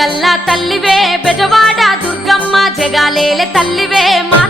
గల్లా తల్లివే బెజవాడ దుర్గమ్మ జగాలేలే తల్లివే మా